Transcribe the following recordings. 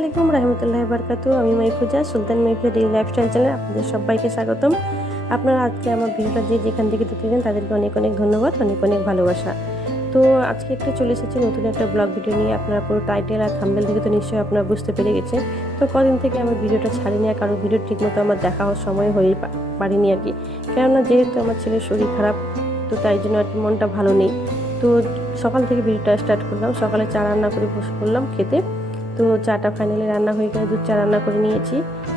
আলাইকুম রহমতুল্লাহ বারকাতু আমি Maifuza Sultan Maifuza daily lifestyle channel আপনাদের সবাইকে স্বাগতম। আপনারা আজকে আমার ভিডিওটা যে যেখান থেকে দেখেছেন, তাদেরকে অনেক অনেক ধন্যবাদ, অনেক অনেক ভালোবাসা। তো আজকে একটু চলে এসেছি নতুন একটা ব্লগ ভিডিও নিয়ে। আপনারা পুরো টাইটেল আর থাম্বেল থেকে তো নিশ্চয়ই আপনারা বুঝতে পেরে গেছেন। তো কদিন থেকে আমার ভিডিওটা ছাড়িনি আর কারও ভিডিও ঠিকমতো আমার দেখা হওয়ার সময় হয়ে পারিনি আর কি। কেননা যেহেতু আমার ছেলের শরীর খারাপ, তো তাই জন্য আর কি মনটা ভালো নেই। তো সকাল থেকে ভিডিওটা স্টার্ট করলাম। সকালে চা রান্না করে বসে পড়লাম খেতে। তো চাটা ফাইনালি রান্না হয়ে গেলে দুধ চা রান্না করে নিয়েছি।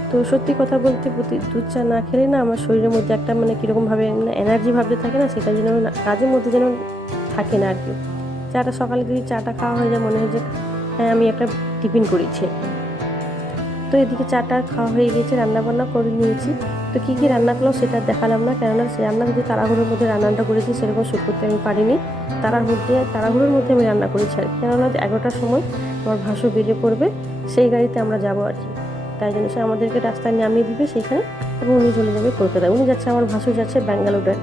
তো সত্যি কথা বলতে প্রতি দুধ চা না খেলে না আমার শরীরের মধ্যে একটা মানে কীরকমভাবে এনার্জি ভাবতে থাকে না, সেটা যেন কাজের মধ্যে যেন থাকে না আর কি চাটা সকালে যদি চাটা খাওয়া হয়ে যায়, মনে হয় যে হ্যাঁ আমি একটা টিফিন করেছি। তো এদিকে চাটা খাওয়া হয়ে গেছে রান্না বান্না করে নিয়েছি। তো কী কী রান্না করলাম সেটা দেখালাম না, কেননা সে রান্না যদি তাড়াহুড়োর মধ্যে রান্নাটা করেছি, সেরকম শ্যুট করতে আমি পারিনি। মধ্যে তাড়াহুড়োর মধ্যে আমি রান্না করেছি আর কেননা এগারোটার সময় আমার ভাসু বেরিয়ে পড়বে, সেই গাড়িতে আমরা যাব আর কি। তাই জন্য সে আমাদেরকে রাস্তায় নামিয়ে দিবে সেখানে এবং উনি চলে যাবে কলকাতায়। উনি যাচ্ছে আমার ভাসু যাচ্ছে ব্যাঙ্গালোর আর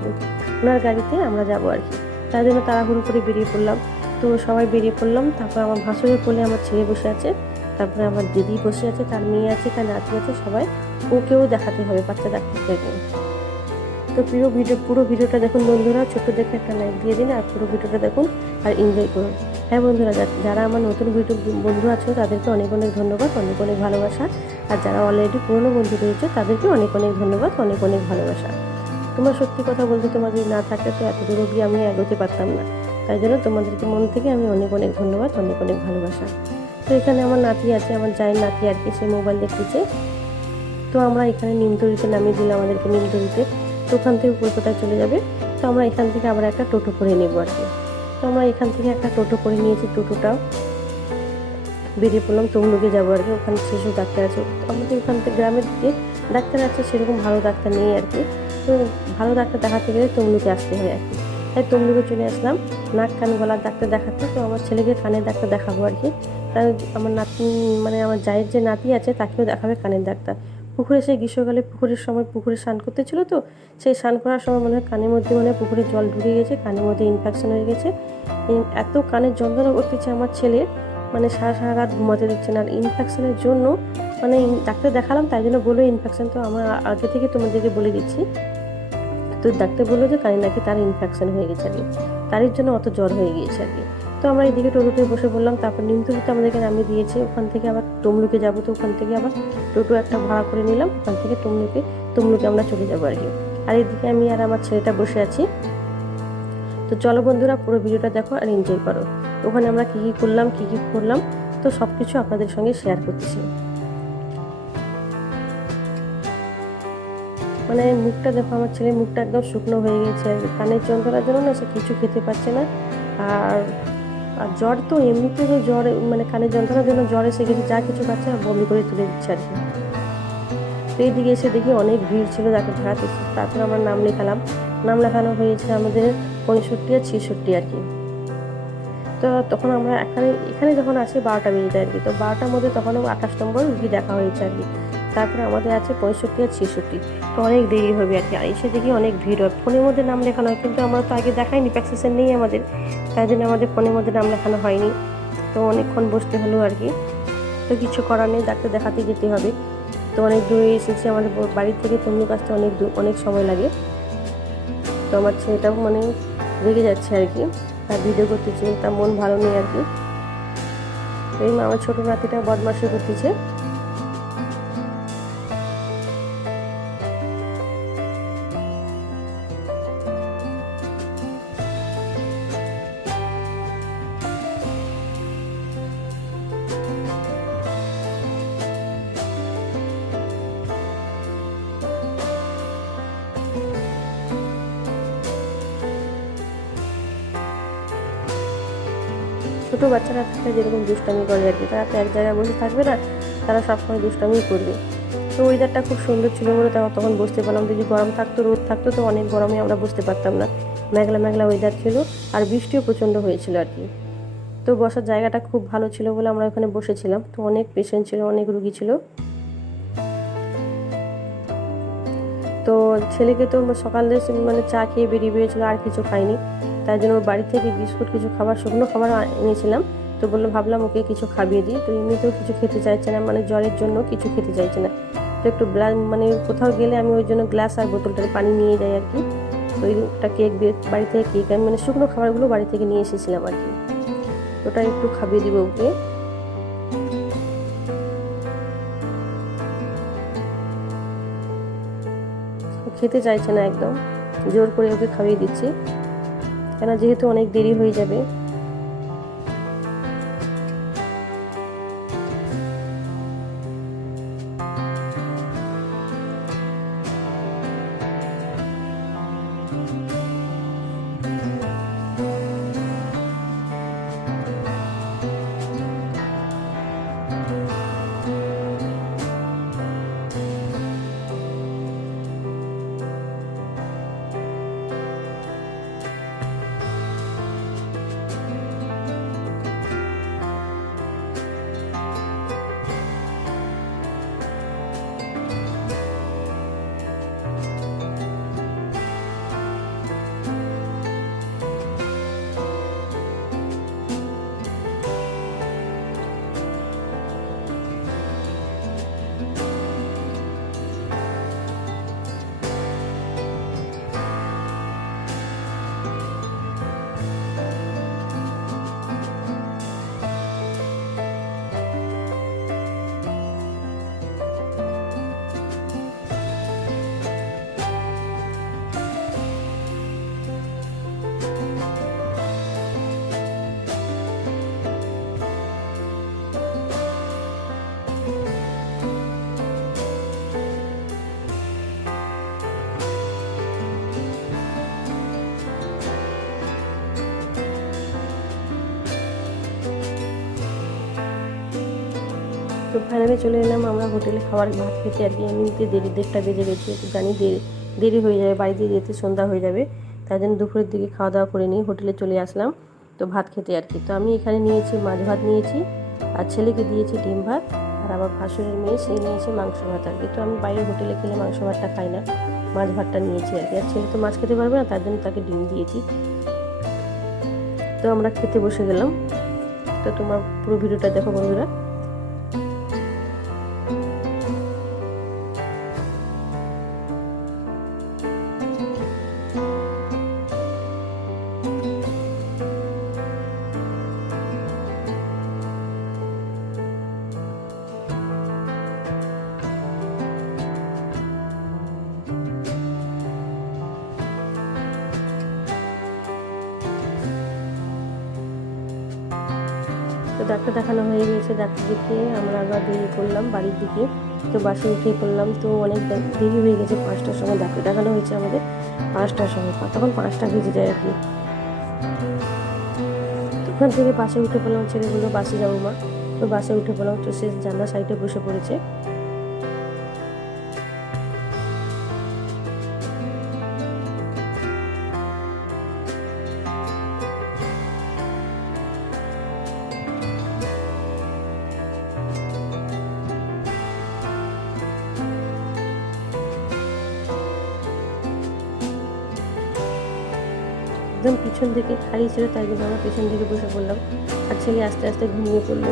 ওনার গাড়িতে আমরা যাব আর কি। তাই জন্য তাড়াহুড়ো করে বেরিয়ে পড়লাম। তো সবাই বেরিয়ে পড়লাম। তারপর আমার ভাসুরের কোলে আমার ছেলে বসে আছে। তারপরে আমার দিদি বসে আছে, তার মেয়ে আছে, তার নাতি আছে সবাই। ওকেও দেখাতে হবে, বাচ্চা ডাক্তারকে তো প্রিয় ভিডিও পুরো ভিডিওটা দেখুন বন্ধুরা। ছোট্ট দেখে একটা লাইক দিয়ে দিন আর পুরো ভিডিওটা দেখুন আর এনজয় করুন। হ্যাঁ বন্ধুরা যারা আমার নতুন ভিডিও বন্ধু আছে, তাদেরকে অনেক অনেক ধন্যবাদ, অনেক অনেক ভালোবাসা। আর যারা অলরেডি পুরনো বন্ধু রয়েছে, তাদেরকে অনেক অনেক ধন্যবাদ, অনেক অনেক ভালোবাসা। তোমার সত্যি কথা বলতে যদি না থাকে তো এত দূর অবধি আমি এগোতে পারতাম না। তাই জন্য তোমাদেরকে মন থেকে আমি অনেক অনেক ধন্যবাদ, অনেক অনেক ভালোবাসা। তো এখানে আমার নাতি আছে, আমার জায়ের নাতি আর কি, সে মোবাইল দেখতেছে। তো আমরা এখানে নিমতরিতে নামিয়ে দিলাম আমাদেরকে নিমতরিতে তো ওখান থেকে কলকাতায় চলে যাবে। তো আমরা এখান থেকে আবার একটা টোটো করে নেব আর কি। তো আমরা এখান থেকে একটা টোটো করে নিয়েছি টোটোটাও বেরিয়ে পড়লাম, তমলুকে যাব আর কি। ওখানে শিশু ডাক্তার আছে। আমাদের ওখান থেকে গ্রামের দিকে ডাক্তার আছে, সেরকম ভালো ডাক্তার নেই আর কি। তো ভালো ডাক্তার দেখাতে গেলে তমলুকে আসতে হয় আর কি। তাই তমলুকে চলে আসলাম। নাক কান গলার ডাক্তার দেখাতে। তো আমার ছেলেকে কানের ডাক্তার দেখাবো আর কি। তাই আমার নাতি মানে আমার জায়ের যে নাতি আছে, তাকেও দেখাবে কানের ডাক্তার। পুকুরে, সেই গ্রীষ্মকালে পুকুরের সময় পুকুরে স্নান করতে ছিল তো, সেই স্নান করার সময় মনে হয় কানের মধ্যে মনে হয় পুকুরে জল ঢুকে গেছে, কানের মধ্যে ইনফেকশন হয়ে গেছে। এত কানের যন্ত্রণা করতেছে আমার ছেলে মানে সারা সারা রাত ঘুমাতে দিচ্ছে না। আর ইনফেকশনের জন্য মানে ডাক্তার দেখালাম, তাই জন্য বলল ইনফেকশন তো আমার আগে থেকে তোমাদেরকে বলে দিচ্ছি। তো ডাক্তার বলল যে কানে নাকি তার ইনফেকশন হয়ে গেছে আর কি তার জন্য অত জ্বর হয়ে গিয়েছে আর কি। তো আমরা এইদিকে টোটোতে বসে বললাম, তারপর নিমতলিতে আমাদেরকে নামিয়ে দিয়েছে। ওখান থেকে আবার তমলুকে যাব তো ওখান থেকে আবার টোটো একটা ভাড়া করে নিলাম। ওখান থেকে তমলুকে তমলুকে আমরা চলে যাব আর কি। আর এদিকে আমি আর আমার ছেলেটা বসে আছি। তো চলো বন্ধুরা, পুরো ভিডিওটা দেখো আর এনজয় করো। ওখানে আমরা কী কী করলাম, কী কী করলাম, তো সব কিছু আপনাদের সঙ্গে শেয়ার করছি। মানে মুখটা দেখো, আমার ছেলের মুখটা একদম শুকনো হয়ে গেছে। আর কানের যন্ত্রণার জন্য না সে কিছু খেতে পারছে না। আর আর জ্বর তো এমনিতে যে জ্বর মানে কানের যন্ত্রণার জন্য জ্বর এসে গেছে, যা কিছু খাচ্ছে বমি করে তুলে দিচ্ছে আর কি। তো এইদিকে এসে দেখি অনেক ভিড় ছিল, যাকে ভাড়াতে তারপর আমার নাম লেখালাম। নাম লেখানো হয়েছে আমাদের পঁয়ষট্টি আর ছেষট্টি আর কি। তো তখন আমরা এখানে এখানে যখন আসি বারোটা বেজে যায় আর কি। তো বারোটার মধ্যে তখন আঠাশ নম্বর রুগী দেখা হয়েছে আর কি। তারপরে আমাদের আছে পঁয়ষট্টি আর ছেষট্টি। তো অনেক দেরি হবে আর কি। আর এসে দেখি অনেক ভিড় হয়। ফোনের মধ্যে নাম লেখানো হয়, কিন্তু আমরা তো আগে দেখাইনি প্যাক্সেশন নেই আমাদের। তাই জন্য আমাদের ফোনের মধ্যে নাম লেখানো হয়নি। তো অনেকক্ষণ বসতে হলো আর কি। তো কিছু করার নেই, ডাক্তার দেখাতে যেতে হবে। তো অনেক দূরে এসেছি, আমাদের ব- বাড়ি থেকে তমলুক আসতে অনেক দূর, অনেক সময় লাগে। তো আমার ছেলেটাও মানে রেগে যাচ্ছে আর কি। আর ভিডিও করতেছে, তার মন ভালো নেই আর কি। এই আমার ছোটো নাতিটা বদমাশি করতেছে। ছোটো বাচ্চারা থাকলে যেরকম দুষ্টামি করে আর কি, তারা তো এক জায়গায় বসে থাকবে না, তারা সবসময় দুষ্টামিই করবে। তো ওয়েদারটা খুব সুন্দর ছিল বলে তখন বসতে পারলাম যদি গরম থাকতো, রোদ থাকতো, তো অনেক গরমে আমরা বসতে পারতাম না। মেঘলা মেঘলা ওয়েদার ছিল আর বৃষ্টিও প্রচণ্ড হয়েছিল আর কি। তো বসার জায়গাটা খুব ভালো ছিল বলে আমরা ওখানে বসেছিলাম। তো অনেক পেশেন্ট ছিল, অনেক রুগী ছিল। তো ছেলেকে তো সকালে মানে চা খেয়ে বেরিয়ে বেরিয়েছিল, আর কিছু খাইনি। তাই জন্য বাড়ি থেকে বিস্কুট, কিছু খাবার, শুকনো খাবার এনেছিলাম। তো বলল, ভাবলাম ওকে কিছু খাবিয়ে দিই। তো এমনিতেও কিছু খেতে চাইছে না মানে জ্বরের জন্য কিছু খেতে চাইছে না। তো একটু মানে কোথাও গেলে আমি ওই জন্য গ্লাস আর বোতলটার পানি নিয়ে যাই আর কি। তো ওইটা কেক বাড়ি থেকে কেক, আমি মানে শুকনো খাবারগুলো বাড়ি থেকে নিয়ে এসেছিলাম আর কি। ওটা একটু খাবিয়ে দিব ওকে। খেতে চাইছে না একদম। জোর করে ওকে খাইয়ে দিচ্ছি। কেন যেহেতু অনেক দেরি হয়ে যাবে তো ফাইনালি চলে এলাম, আমরা হোটেলে খাবার ভাত খেতে আর কি এমনিতে দেরি, দেড়টা বেজে গেছে জানি দেরি হয়ে যাবে বাড়িতে যেতে সন্ধ্যা হয়ে যাবে তাই জন্য দুপুরের দিকে খাওয়া দাওয়া করে নিই হোটেলে চলে আসলাম, তো ভাত খেতে আর কি, তো আমি এখানে নিয়েছি মাছ ভাত নিয়েছি, আর ছেলেকে দিয়েছি ডিম ভাত, আর আমার ভাসুরের মেয়ে সেই নিয়েছে মাংস ভাত আর কি, তো আমি বাইরে হোটেলে খেলে মাংস ভাতটা খাই না, মাছ ভাতটা নিয়েছি আর কি, আর ছেলে তো মাছ খেতে পারবে না, তার জন্য তাকে ডিম দিয়েছি। তো আমরা খেতে বসে গেলাম, তো তোমার পুরো ভিডিওটা দেখো বন্ধুরা। ডাক্তার দেখানো হয়ে গিয়েছে, ডাক্তার দেখে আমরা আবার বেরিয়ে পড়লাম বাড়ির দিকে। তো বাসে উঠে পড়লাম, তো অনেক দেরি হয়ে গেছে, পাঁচটার সময় ডাক্তার দেখানো হয়েছে আমাদের। পাঁচটার সময়, তখন পাঁচটা বেজে যায় আর কি। ওখান থেকে বাসে উঠে পড়লাম ছেলেগুলো, বাসে যাব মা। তো বাসে উঠে পড়লাম, তো সে জানলা সাইডে বসে পড়েছে। পিছন থেকে খালি ছিল, তাই জন্য আমরা পেছন থেকে বসে পড়লাম। আর ছেলে আস্তে আস্তে ঘুমিয়ে পড়ল।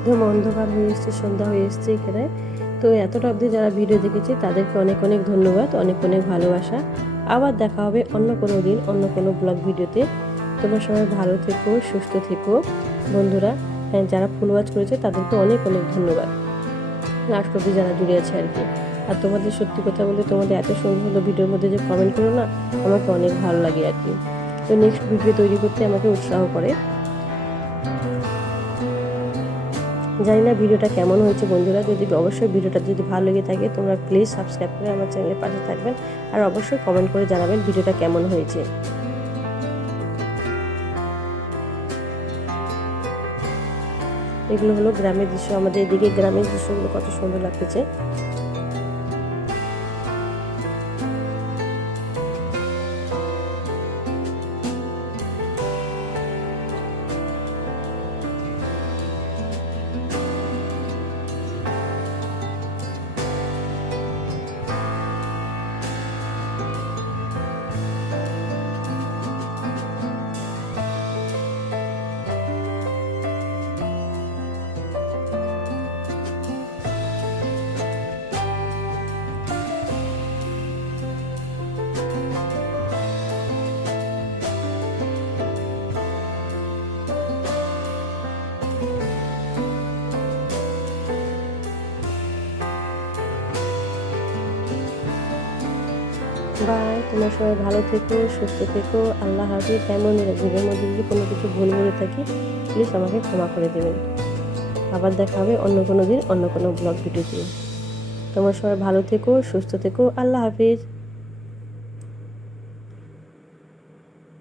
একদম অন্ধকার হয়ে এসছে, সন্ধ্যা হয়ে এসছে এখানে। তো এতটা অবধি যারা ভিডিও দেখেছে, তাদেরকে অনেক অনেক ধন্যবাদ, অনেক অনেক ভালোবাসা। আবার দেখা হবে অন্য কোনো দিন, অন্য কোনো ব্লগ ভিডিওতে। তোমরা সবাই ভালো থেকো, সুস্থ থেকো। বন্ধুরা হ্যাঁ যারা ফুল ওয়াচ করেছে, তাদেরকে অনেক অনেক ধন্যবাদ। লাস্ট অব্দি যারা জুড়ে আছে আর কি। আর তোমাদের সত্যি কথা বলতে, তোমাদের এত সুন্দর সুন্দর ভিডিওর মধ্যে যে কমেন্ট করো না, আমাকে অনেক ভালো লাগে আর কি। তো নেক্সট ভিডিও তৈরি করতে আমাকে উৎসাহ করে। জানি না ভিডিওটা কেমন হয়েছে বন্ধুরা, যদি অবশ্যই ভিডিওটা যদি ভালো লেগে থাকে, তোমরা প্লিজ সাবস্ক্রাইব করে আমার চ্যানেলের পাশে থাকবেন আর অবশ্যই কমেন্ট করে জানাবেন ভিডিওটা কেমন হয়েছে। এগুলো হলো গ্রামের দৃশ্য, আমাদের এদিকে গ্রামের দৃশ্যগুলো কত সুন্দর লাগতেছে। বাই, তোমার সবাই ভালো থেকো, সুস্থ থেকো, আল্লাহ হাফিজ। এমন ভিডিওর মধ্যে যদি কোনো কিছু ভুল বলে থাকি প্লিজ আমাকে ক্ষমা করে দেবেন। আবার দেখা হবে অন্য কোনো দিন, অন্য কোনো ব্লগ ভিডিও দিয়ে তোমরা সবাই ভালো থেকো, সুস্থ থেকো, আল্লাহ হাফিজ।